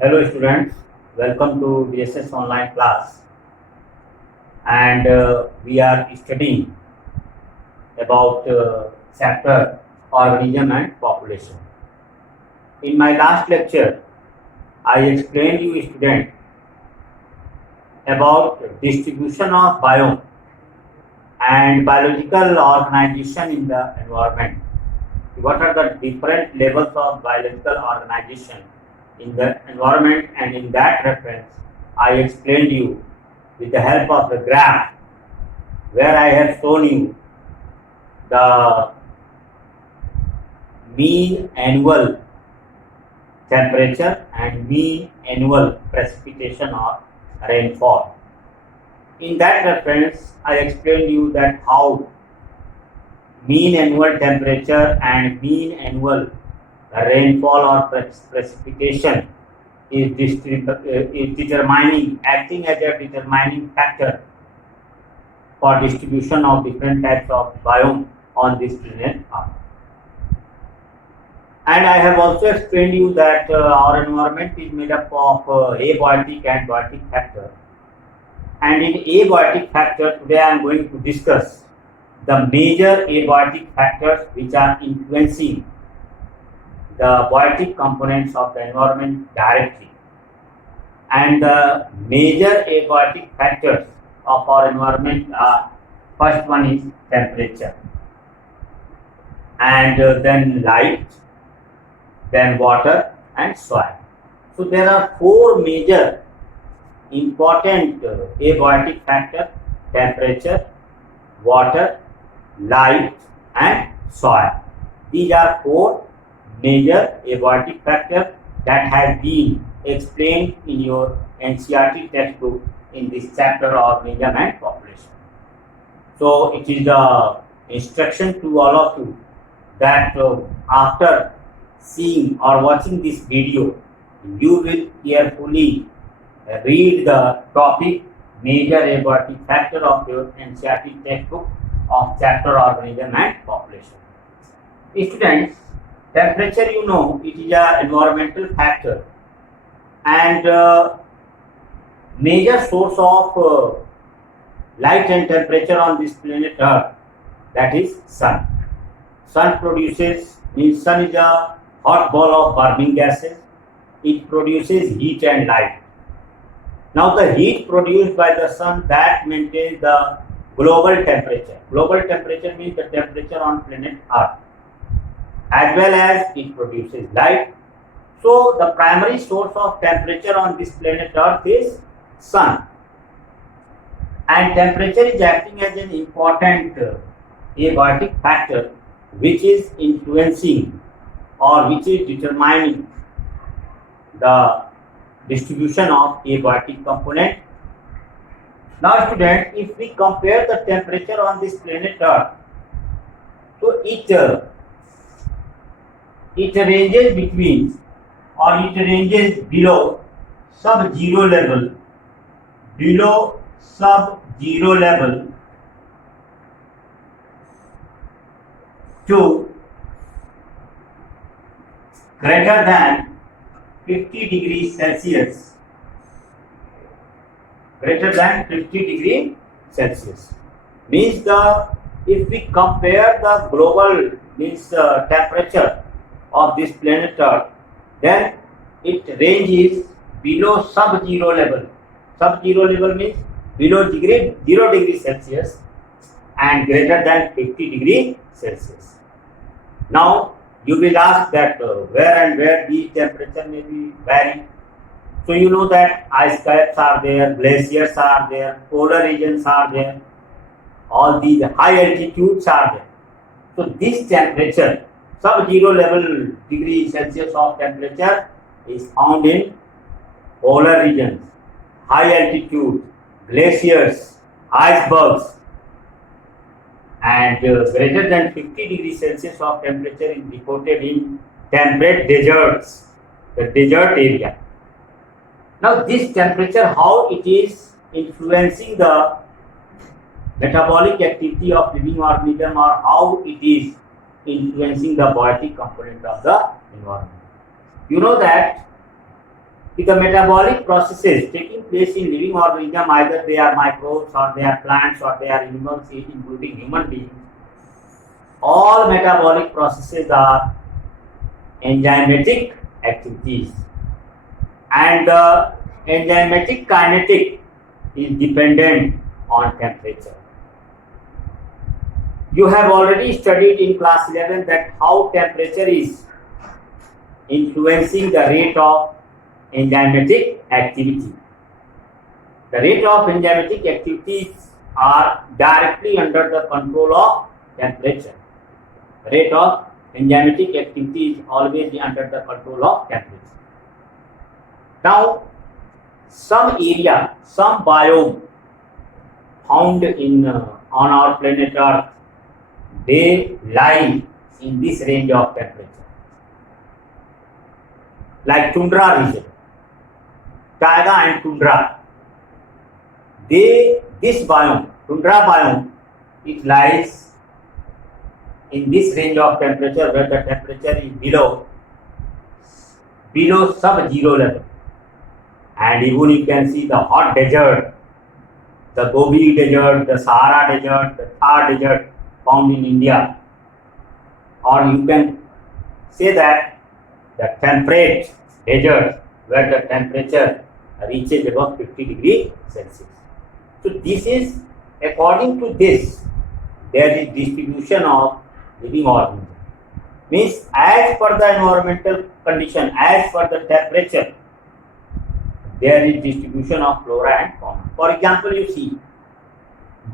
Hello students, welcome to DSS online class and we are studying about chapter organism and population. In my last lecture, I explained you students about distribution of biome and biological organization in the environment. What are the different levels of biological organization in the environment, and in that reference I explained you with the help of the graph where I have shown you the mean annual temperature and mean annual precipitation or rainfall. In that reference I explained you that how mean annual temperature and mean annual rainfall or precipitation is determining, acting as a determining factor for distribution of different types of biome on this planet Earth. And I have also explained you that our environment is made up of abiotic and biotic factor. And in abiotic factor, today I am going to discuss the major abiotic factors which are influencing the biotic components of the environment directly. And the major abiotic factors of our environment are, first one is temperature, and then light, then water and soil. So there are four major important abiotic factors: temperature, water, light and soil. These are four major abiotic factors that have been explained in your NCERT textbook in this chapter of organism and population. So it is the instruction to all of you that after seeing or watching this video, you will carefully read the topic major abiotic factor of your NCERT textbook of chapter organism and population. Students, temperature, you know, it is an environmental factor and major source of light and temperature on this planet Earth, that is sun. Sun produces, means sun is a hot ball of burning gases. It produces heat and light. Now the heat produced by the sun, that maintains the global temperature. Global temperature means the temperature on planet Earth, as well as it produces light. So the primary source of temperature on this planet Earth is sun, and temperature is acting as an important abiotic factor which is influencing or which is determining the distribution of abiotic component. Now students, if we compare the temperature on this planet Earth, so it ranges between, or it ranges below sub-zero level, to greater than 50 degrees Celsius. Greater than 50 degrees Celsius means if we compare the global temperature of this planet Earth, then it ranges below sub-zero level. Sub-zero level means below 0 degree Celsius and greater than 50 degrees Celsius. Now you will ask that where these temperature may be vary. So you know that ice caps are there, glaciers are there, polar regions are there, all these high altitudes are there. So this temperature, sub-zero level degree Celsius of temperature, is found in polar regions, high altitude, glaciers, icebergs, and greater than 50 degrees Celsius of temperature is reported in temperate deserts, the desert area. Now this temperature, how it is influencing the metabolic activity of living organism, or how it is influencing the biotic component of the environment. You know that The metabolic processes taking place in living organism, either they are microbes or they are plants or they are animals, including human beings, all metabolic processes are enzymatic activities, and the enzymatic kinetic is dependent on temperature. You have already studied in class 11 that how temperature is influencing the rate of enzymatic activity. The rate of enzymatic activities are directly under the control of temperature. The rate of enzymatic activity is always under the control of temperature. Now, some area, some biome found in on our planet Earth, they lie in this range of temperature. Like tundra region, taiga and tundra, this biome, tundra biome, it lies in this range of temperature where the temperature is below sub-zero level. And even you can see the hot desert, the Gobi desert, the Sahara desert, the Thar desert found in India. Or you can say that the temperate desert where the temperature reaches above 50 degrees Celsius. So this is, according to this, there is distribution of living organisms. Means as per the environmental condition, as per the temperature, there is distribution of flora and fauna. For example, you see,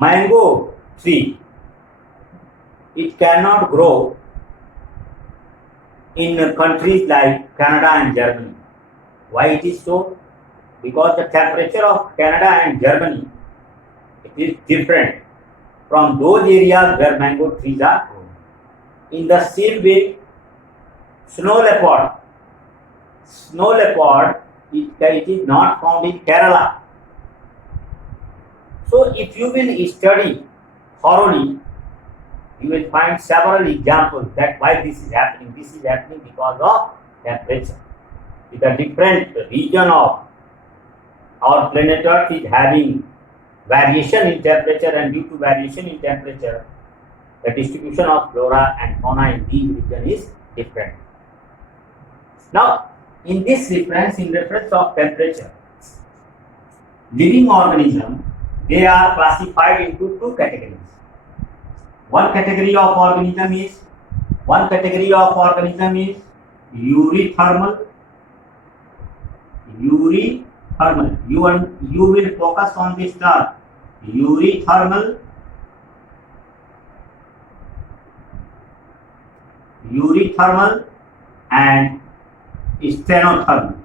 mango tree, it cannot grow in countries like Canada and Germany. Why it is so? Because the temperature of Canada and Germany, it is different from those areas where mango trees are grown. In the same way, snow leopard, it is not found in Kerala. So if you will study thoroughly, you will find several examples that why this is happening. This is happening because of temperature. With a different region of our planet Earth is having variation in temperature, and due to variation in temperature, the distribution of flora and fauna in these regions is different. Now, in this reference, in reference of temperature, living organisms, they are classified into two categories. One category of organism is eurythermal. You will focus on this term. Eurythermal and stenothermal.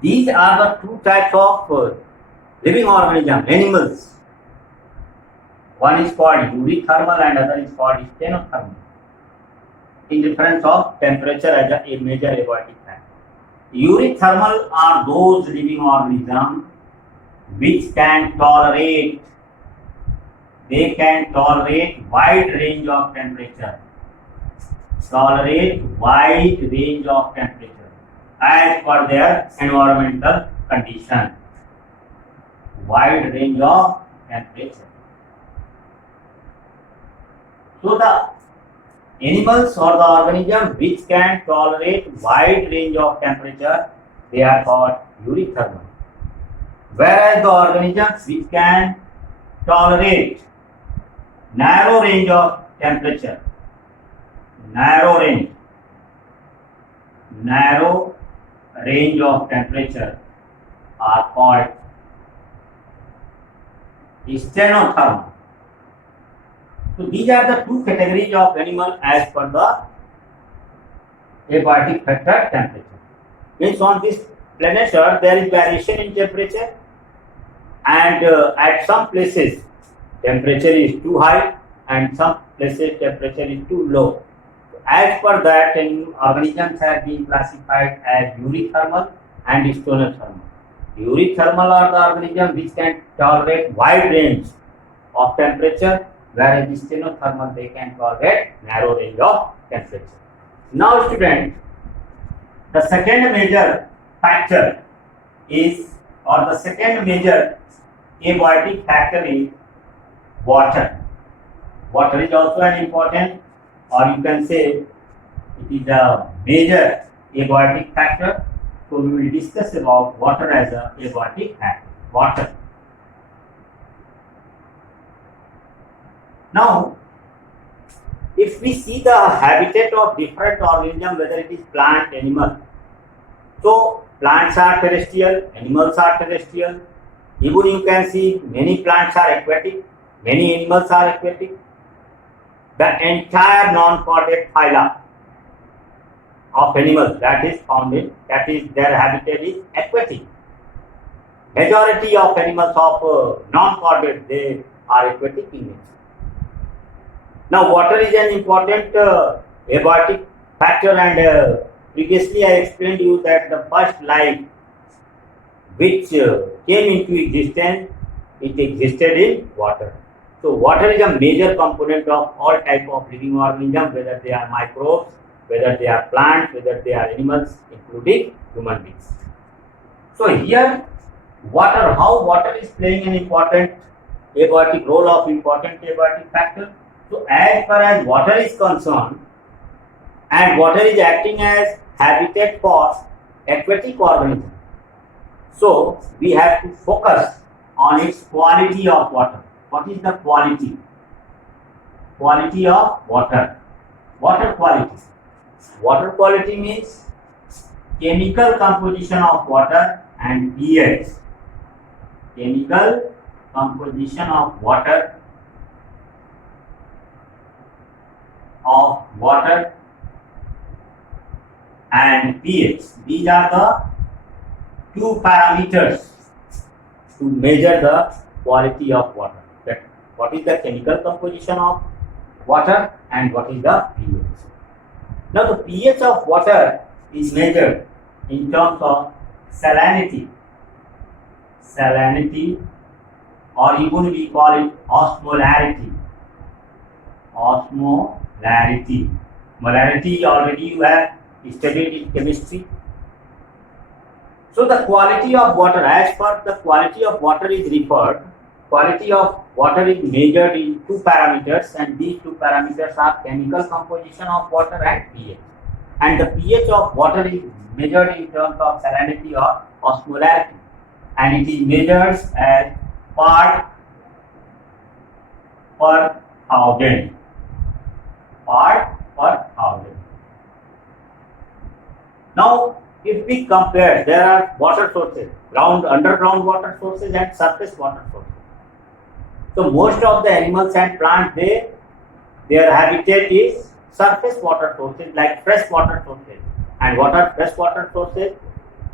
These are the two types of living organism, animals. One is called eurythermal and other is called stenothermal. In difference of temperature as a major abiotic factor. Eurythermal are those living organisms which can tolerate wide range of temperature. As per their environmental condition. Wide range of temperature. So the animals or the organism which can tolerate wide range of temperature, they are called eurythermal. Whereas the organisms which can tolerate narrow range of temperature, narrow range of temperature are called stenothermal. So these are the two categories of animal as per the abiotic factor temperature. Means on this planet Earth there is variation in temperature, and at some places temperature is too high and some places temperature is too low. As per that, organisms have been classified as eurythermal and stenothermal. Eurythermal are the organisms which can tolerate wide range of temperature, whereas sthenothermal they can tolerate narrow range of temperature. Now student, the second major factor is, or the second major abiotic factor is water. Water is also an important, or you can say it is a major abiotic factor. So we will discuss about water as a abiotic factor. Water. Now, if we see the habitat of different organisms, whether it is plant, animal, so plants are terrestrial, animals are terrestrial. Even you can see many plants are aquatic, many animals are aquatic. The entire non-chordate phyla of animals that is found in, that is their habitat is aquatic. Majority of animals of non-chordate, they are aquatic in nature. Now, water is an important abiotic factor, and previously I explained you that the first life which came into existence, it existed in water. So, water is a major component of all type of living organisms, whether they are microbes, whether they are plants, whether they are animals, including human beings. So, here water, how water is playing an important abiotic role of important abiotic factor. So, as far as water is concerned, and water is acting as habitat for aquatic organisms, so we have to focus on its quality of water. What is the quality? Quality of water. Water quality. Water quality means chemical composition of water and pH. Chemical composition of water and pH. These are the two parameters to measure the quality of water. That what is the chemical composition of water and what is the pH. Now the pH of water is measured in terms of salinity, or even we call it osmolarity. Molarity already you have studied in chemistry. So the quality of water, as per the quality of water is referred, quality of water is measured in two parameters, and these two parameters are chemical composition of water and pH. And the pH of water is measured in terms of salinity or osmolarity, and it is measured as part per thousand. Part per thousand. Now, if we compare, there are water sources, underground water sources and surface water sources. So most of the animals and plants, their habitat is surface water sources like fresh water sources. And what are fresh water sources?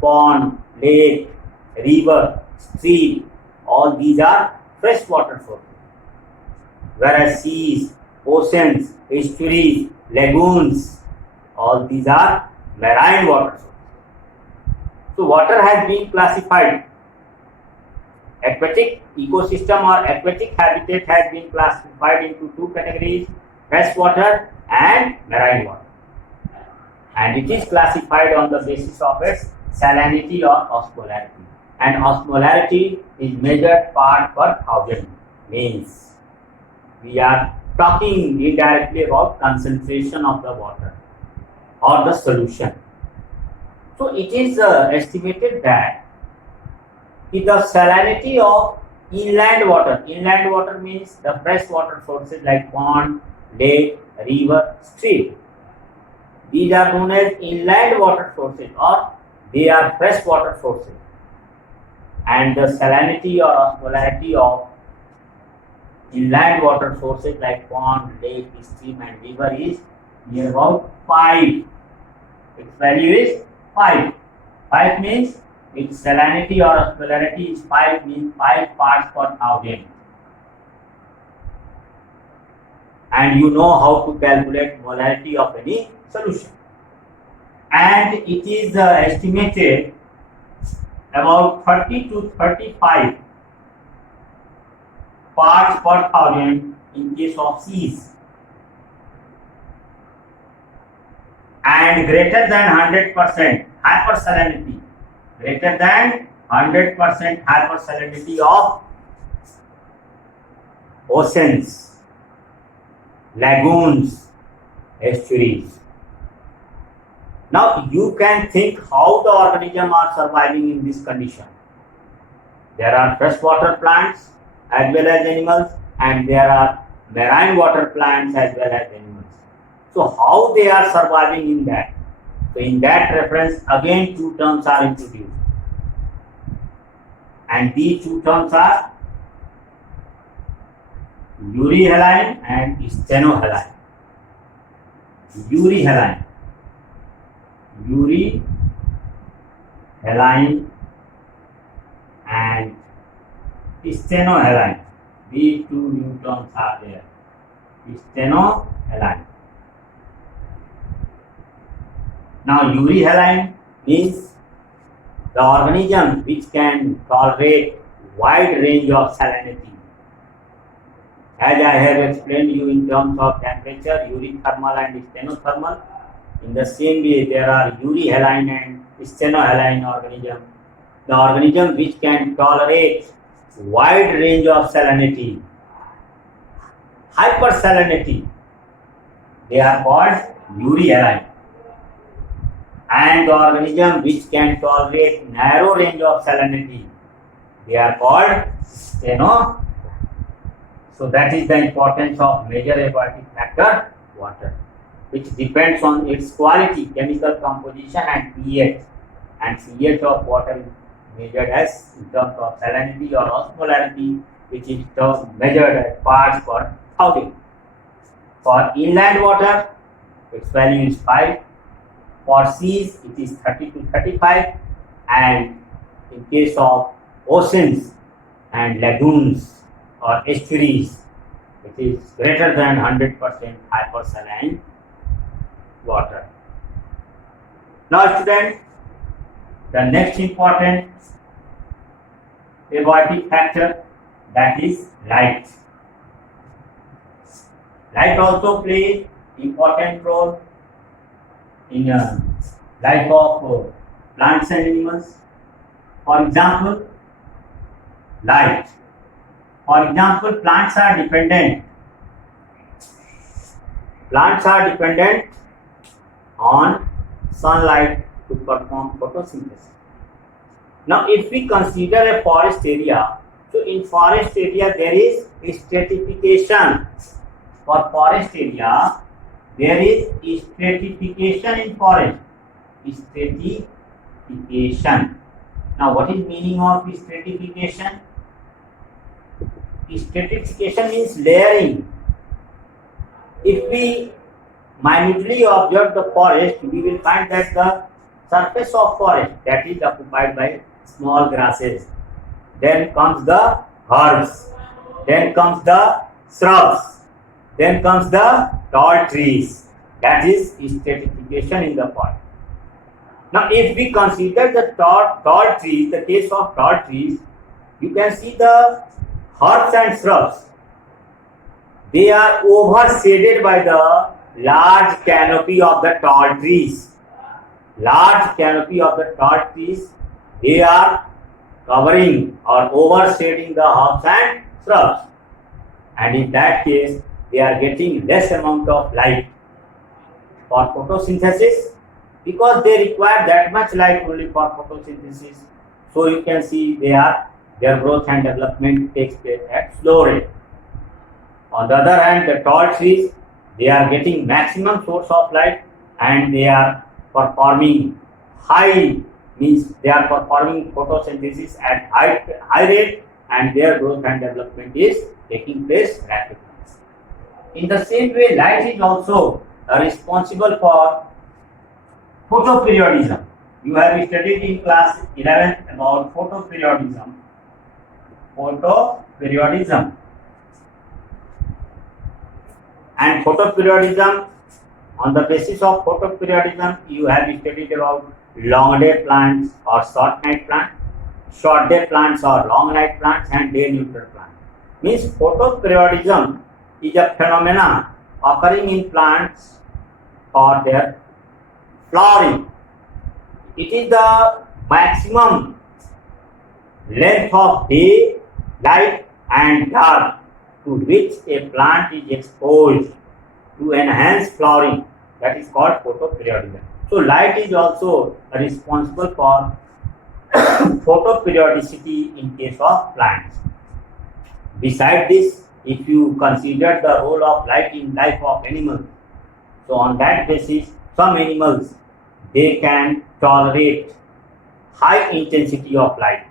Pond, lake, river, stream, all these are fresh water sources. Whereas seas, oceans, estuaries, lagoons, all these are marine water sources. So water has been classified. Aquatic ecosystem or aquatic habitat has been classified into two categories: fresh water and marine water. And it is classified on the basis of its salinity or osmolarity. And osmolarity is measured part per thousand. Means we are talking indirectly about concentration of the water or the solution. So it is estimated that the salinity of inland water means the fresh water sources like pond, lake, river, stream. These are known as inland water sources, or they are fresh water sources. And the salinity or osmolarity of inland water sources like pond, lake, stream and river is near about 5. Its value is 5. 5 means its salinity or osmolarity is 5, means 5 parts per thousand. And you know how to calculate molarity of any solution. And it is estimated about 30 to 35 parts per thousand in case of seas, and greater than 100% hypersalinity, greater than 100% hypersalinity of oceans, lagoons, estuaries. Now you can think how the organisms are surviving in this condition. There are freshwater plants as well as animals, and there are marine water plants as well as animals. So how they are surviving in that? So in that reference, again two terms are introduced, and these two terms are euryhaline and stenohaline. Euryhaline and stenohaline. These two new terms are there. Stenohaline. Now, euryhaline means the organism which can tolerate wide range of salinity. As I have explained you in terms of temperature, eurythermal and stenothermal. In the same way, there are euryhaline and stenohaline organisms. The organism which can tolerate wide range of salinity, hypersalinity, they are called euryhaline. And the organism which can tolerate narrow range of salinity, they are called stenohaline. So that is the importance of major abiotic factor, water, which depends on its quality, chemical composition and pH. And pH of water is measured as in terms of salinity or osmolarity, which is measured as parts per thousand. For inland water, its value is 5. For seas, it is 30 to 35. And in case of oceans and lagoons or estuaries, it is greater than 100% hypersaline water. Now students, the next important abiotic factor, that is light. Light also plays important role in life of plants and animals. For example, light. For example, plants are dependent on sunlight to perform photosynthesis. Now, if we consider a forest area, so in forest area there is stratification. For forest area, there is stratification in forest. Stratification. Now, what is meaning of stratification? Stratification means layering. If we minutely observe the forest, we will find that the surface of forest, that is occupied by small grasses. Then comes the herbs. Then comes the shrubs. Then comes the tall trees. That is stratification in the forest. Now, if we consider the tall trees, the case of tall trees, you can see the herbs and shrubs. They are overshaded by the large canopy of the tall trees. Large canopy of the tall trees, they are covering or overshading the herbs and shrubs. And in that case, they are getting less amount of light for photosynthesis, because they require that much light only for photosynthesis. So you can see their growth and development takes place at slow rate. On the other hand, the tall trees, they are getting maximum source of light and they are performing photosynthesis at high rate, and their growth and development is taking place rapidly. In the same way, light is also responsible for photoperiodism. You have studied in class 11th about photoperiodism. And photoperiodism, on the basis of photoperiodism, you have studied about long day plants or short night plants, short day plants or long night plants, and day neutral plants. Means photoperiodism is a phenomena occurring in plants or their flowering. It is the maximum length of day, light and dark to which a plant is exposed to enhance flowering. That is called photoperiodism. So light is also responsible for photoperiodicity in case of plants. Besides this, if you consider the role of light in life of animals, so on that basis, some animals, they can tolerate high intensity of light,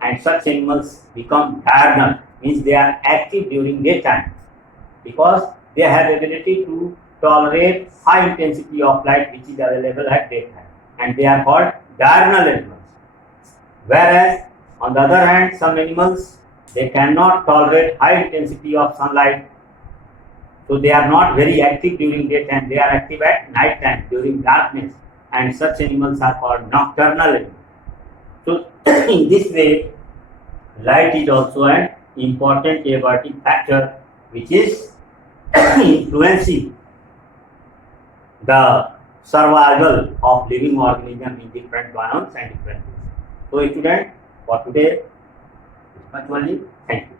and such animals become diurnal, means they are active during daytime because they have ability to tolerate high intensity of light which is available at daytime, and they are called diurnal animals. Whereas on the other hand, some animals, they cannot tolerate high intensity of sunlight, so they are not very active during daytime, they are active at night time during darkness, and such animals are called nocturnal animals. So in this way, light is also an important abiotic factor which is influencing the survival of living organisms in different biomes and different things. So students, for today, much only. Thank you.